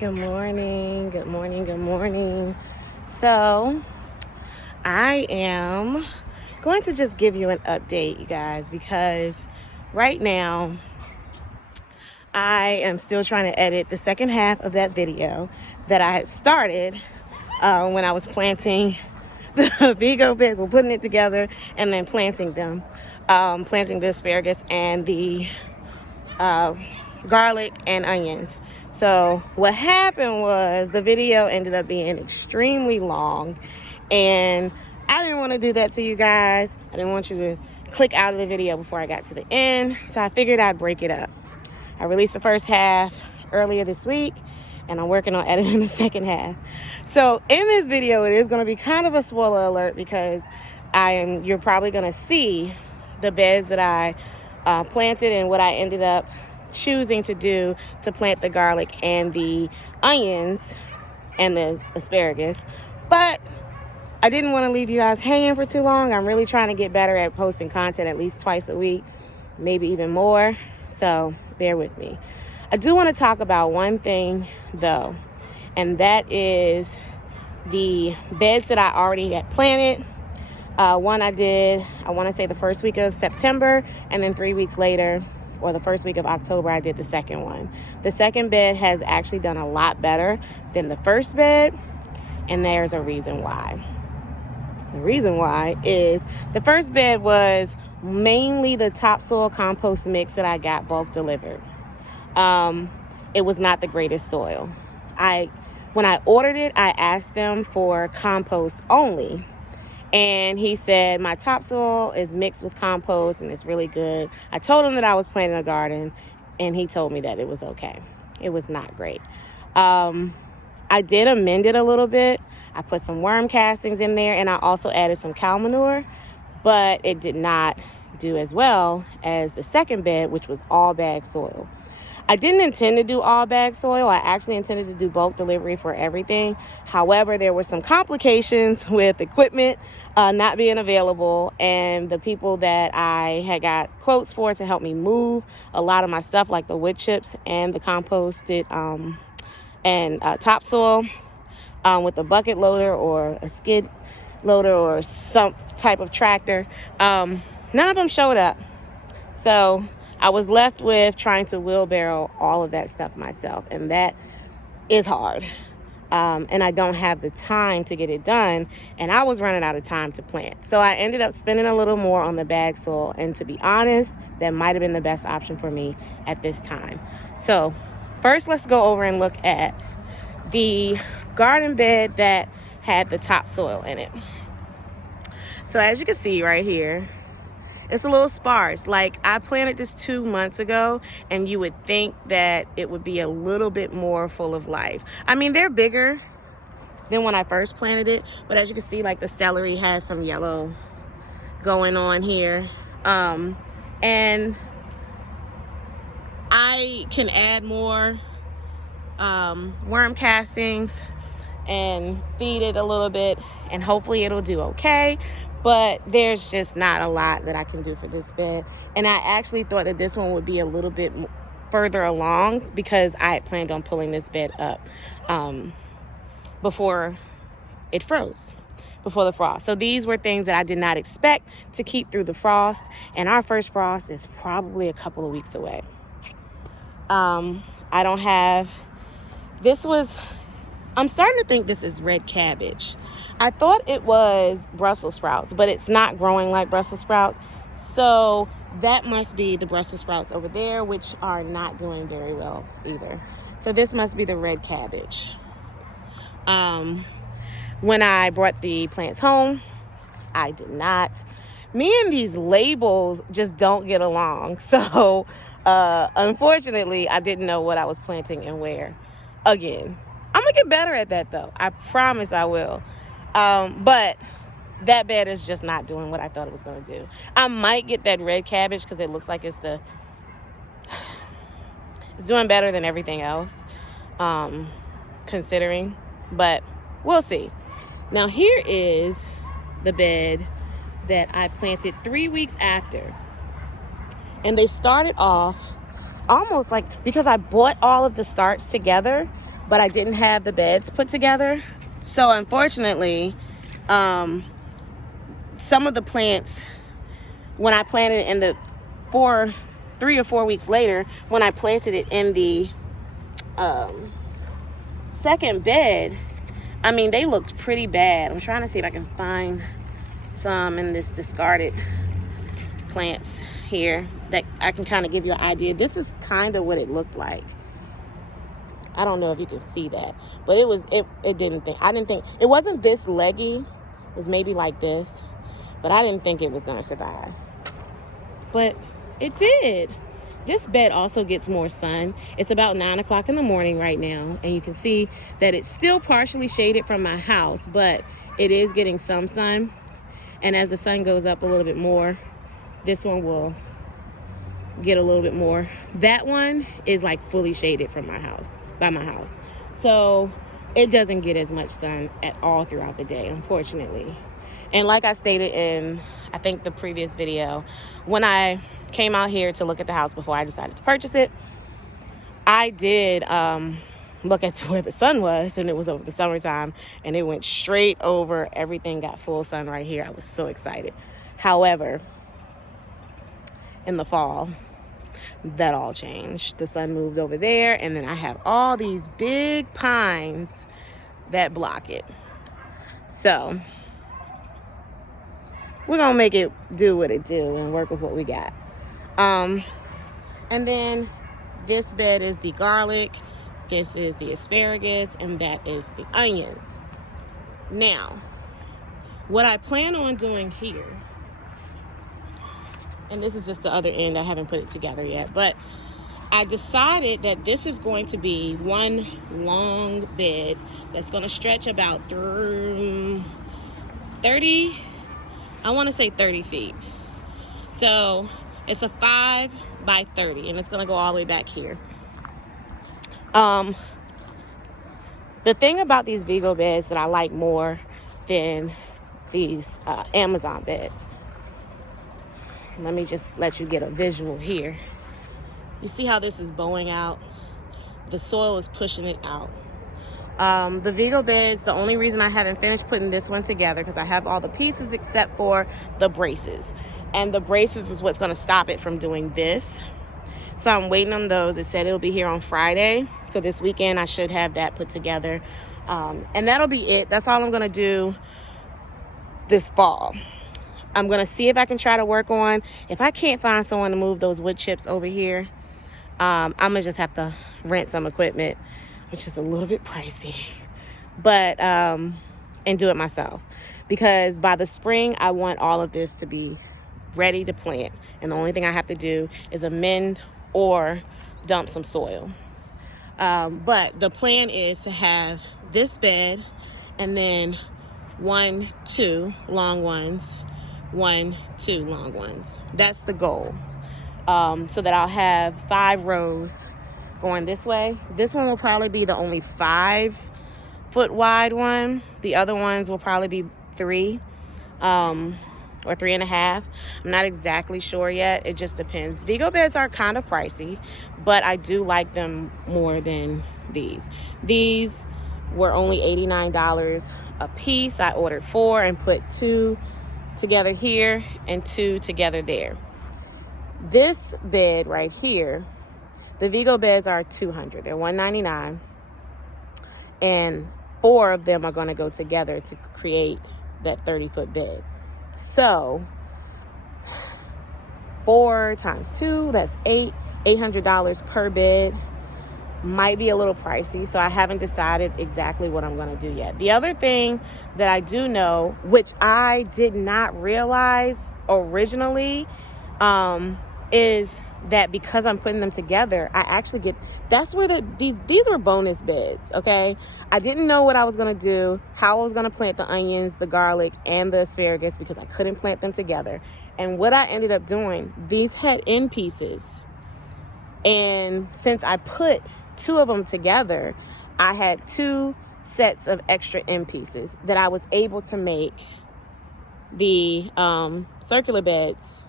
Good morning, good morning, good morning. So, I am going to just give you an update, you guys, because right now I am still trying to edit the second half of that video that I had started when I was planting the Vigo beds, putting it together and then planting them, planting the asparagus and the garlic and onions. So what happened was the video ended up being extremely long, and I didn't want to do that to you guys. I didn't want you to click out of the video before I got to the end, so I figured I'd break it up. I released the first half earlier this week, and I'm working on editing the second half. So in this video, it is going to be kind of a spoiler alert, because you're probably going to see the beds that I planted and what I ended up choosing to do to plant the garlic and the onions and the asparagus. But I didn't want to leave you guys hanging for too long. I'm really trying to get better at posting content at least twice a week, maybe even more. So bear with me. I do want to talk about one thing though, and that is the beds that I already had planted. One I did, I want to say the first week of September, and then 3 weeks later, or the first week of October, I did the second one. The second bed has actually done a lot better than the first bed, and there's a reason why. The reason why is the first bed was mainly the topsoil compost mix that I got bulk delivered. It was not the greatest soil. When I ordered it, I asked them for compost only. And he said, my topsoil is mixed with compost and it's really good. I told him that I was planting a garden, and he told me that it was okay. It was not great. I did amend it a little bit. I put some worm castings in there, and I also added some cow manure, but it did not do as well as the second bed, which was all bag soil. I didn't intend to do all bag soil. I actually intended to do bulk delivery for everything. However, there were some complications with equipment not being available, and the people that I had got quotes for to help me move a lot of my stuff, like the wood chips and the composted and topsoil with a bucket loader or a skid loader or some type of tractor, none of them showed up. So I was left with trying to wheelbarrow all of that stuff myself, and that is hard. And I don't have the time to get it done, and I was running out of time to plant. So I ended up spending a little more on the bag soil, and to be honest, that might have been the best option for me at this time. So first, let's go over and look at the garden bed that had the topsoil in it. So as you can see right here, it's a little sparse. Like, I planted this 2 months ago, and you would think that it would be a little bit more full of life. I mean, they're bigger than when I first planted it, but as you can see, like, the celery has some yellow going on here. And I can add more worm castings and feed it a little bit, and hopefully it'll do okay. But there's just not a lot that I can do for this bed. And I actually thought that this one would be a little bit further along, because I had planned on pulling this bed up before it froze, before the frost. So these were things that I did not expect to keep through the frost. And our first frost is probably a couple of weeks away. I don't have, I'm starting to think this is red cabbage. I thought it was Brussels sprouts, but it's not growing like Brussels sprouts. So that must be the Brussels sprouts over there, which are not doing very well either. So this must be the red cabbage. When I brought the plants home, I did not. Me and these labels just don't get along. So unfortunately, I didn't know what I was planting and where. Again, I'm gonna get better at that though. I promise I will. But that bed is just not doing what I thought it was gonna do. I might get that red cabbage because it looks like it's doing better than everything else, considering, but we'll see. Now here is the bed that I planted 3 weeks after. And they started off almost like, because I bought all of the starts together, but I didn't have the beds put together. So unfortunately, some of the plants, when I planted in the 3 or 4 weeks later, when I planted it in the second bed, I mean, they looked pretty bad. I'm trying to see if I can find some in this discarded plants here that I can kind of give you an idea. This is kind of what it looked like. I don't know if you can see that, but I didn't think it wasn't this leggy. It was maybe like this, but I didn't think it was gonna survive, but it did. This bed also gets more sun. It's about 9 o'clock in the morning right now, and you can see that it's still partially shaded from my house, but it is getting some sun. And as the sun goes up a little bit more, this one will get a little bit more. That one is like fully shaded from my house, by my house. So it doesn't get as much sun at all throughout the day, unfortunately. And like I stated in, I think, the previous video, when I came out here to look at the house before I decided to purchase it, I did look at where the sun was, and it was over the summertime, and it went straight over. Everything got full sun right here. I was so excited. However, in the fall, that all changed. The sun moved over there, and then I have all these big pines that block it. So we're gonna make it do what it do and work with what we got. And then this bed is the garlic, this is the asparagus, and that is the onions. Now, what I plan on doing here, and this is just the other end, I haven't put it together yet, but I decided that this is going to be one long bed that's going to stretch about 30, I want to say 30 feet. So it's a 5 by 30, and it's going to go all the way back here. The thing about these Vigo beds that I like more than these Amazon beds, let me just let you get a visual here. You see how this is bowing out? The soil is pushing it out. The Vigo beds, the only reason I haven't finished putting this one together, because I have all the pieces except for the braces. And the braces is what's going to stop it from doing this. So I'm waiting on those. It said it'll be here on Friday. So this weekend I should have that put together. And that'll be it. That's all I'm going to do this fall. I'm going to see if I can try to work on, if I can't find someone to move those wood chips over here, I'm going to just have to rent some equipment, which is a little bit pricey, but, and do it myself. Because by the spring, I want all of this to be ready to plant. And the only thing I have to do is amend or dump some soil. But the plan is to have this bed and then 1, 2 long ones, 1, 2 long ones. That's the goal. So that I'll have 5 rows going this way. This one will probably be the only 5-foot wide one. The other ones will probably be 3 or 3.5. I'm not exactly sure yet. It just depends. Vigo beds are kind of pricey, but I do like them more than these. These were only $89 a piece. I ordered 4 and put 2 together here and 2 together there. This bed right here, the Vigo beds are $200. They're $199, and 4 of them are going to go together to create that 30-foot bed. So 4 times 2, that's $800 per bed. Might be a little pricey, so I haven't decided exactly what I'm going to do yet. The other thing that I do know, which I did not realize originally, is that because I'm putting them together, I actually get, that's where these were bonus beds, okay? I didn't know what I was going to do, how I was going to plant the onions, the garlic, and the asparagus, because I couldn't plant them together. And what I ended up doing, these had end pieces. And since I put 2 of them together, I had 2 sets of extra end pieces that I was able to make the circular beds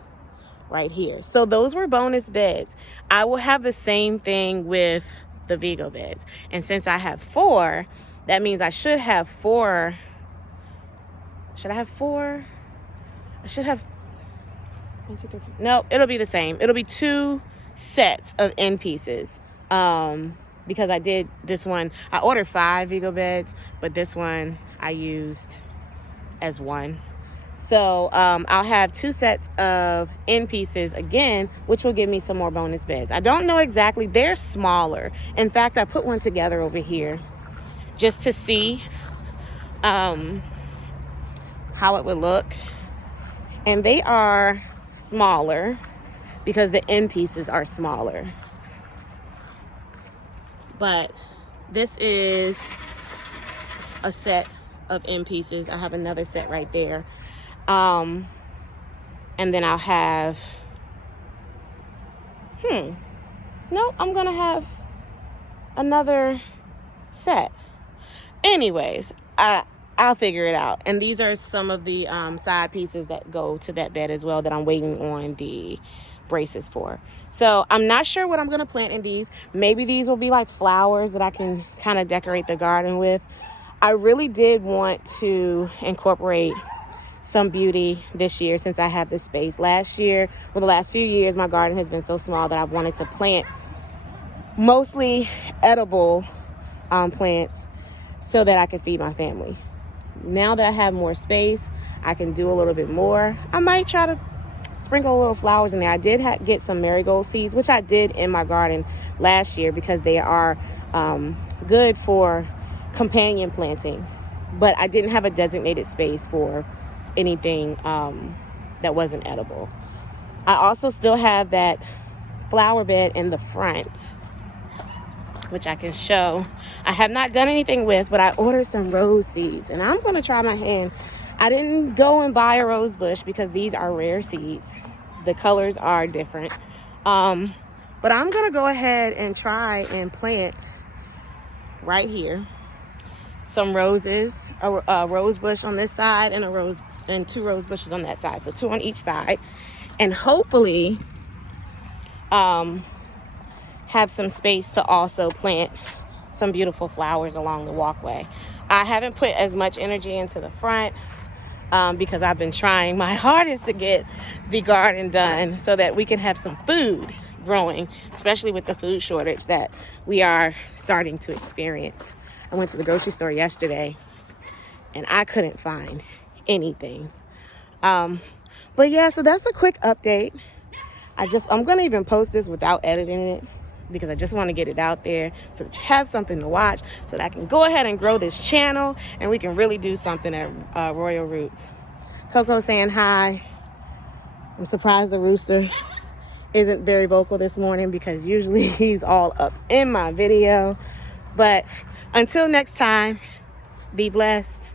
right here. So those were bonus beds. I will have the same thing with the Vigo beds. And since I have 4, that means I should have 4. Should I have 4? I should have 1, 2, 3, 4. No, it'll be the same. It'll be 2 sets of end pieces. Because I did this one, I ordered 5 Vigo beds, but this one I used as 1. So I'll have 2 sets of end pieces again, which will give me some more bonus beds. I don't know exactly. They're smaller. In fact, I put one together over here just to see how it would look. And they are smaller because the end pieces are smaller. But this is a set of end pieces. I have another set right there. And then I'll have, no, I'm gonna have another set. Anyways, I'll figure it out. And these are some of the side pieces that go to that bed as well that I'm waiting on the braces for. So I'm not sure what I'm gonna plant in these. Maybe these will be like flowers that I can kind of decorate the garden with. I really did want to incorporate some beauty this year since I have the space. Last year, well, the last few years, my garden has been so small that I've wanted to plant mostly edible plants so that I can feed my family. Now that I have more space, I can do a little bit more. I might try to sprinkle a little flowers in there. I did get some marigold seeds, which I did in my garden last year because they are good for companion planting, but I didn't have a designated space for anything that wasn't edible. I also still have that flower bed in the front, which I can show. I have not done anything with, but I ordered some rose seeds and I'm going to try my hand. I didn't go and buy a rose bush because these are rare seeds. The colors are different. But I'm going to go ahead and try and plant right here some roses, a rose bush on this side and 2 rose bushes on that side. So 2 on each side. And hopefully have some space to also plant some beautiful flowers along the walkway. I haven't put as much energy into the front because I've been trying my hardest to get the garden done so that we can have some food growing, especially with the food shortage that we are starting to experience. I went to the grocery store yesterday and I couldn't find anything. But yeah, so that's a quick update. I'm gonna even post this without editing it because I just want to get it out there so that you have something to watch, so that I can go ahead and grow this channel and we can really do something at Royal Roots. Coco saying hi. I'm surprised the rooster isn't very vocal this morning because usually he's all up in my video. But until next time, be blessed.